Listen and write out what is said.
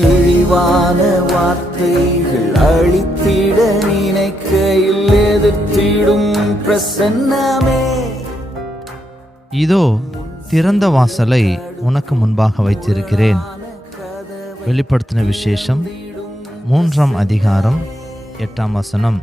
இழிவான வார்த்தைகள் அழித்திட நினைக்கையில் எதிர்த்திடும் பிரசன்னமே. இதோ திறந்த வாசலை உனக்கு முன்பாக வைத்திருக்கிறேன். வெளிப்படுத்தின விசேஷம் மூன்றாம் அதிகாரம் எட்டாம் வசனம்.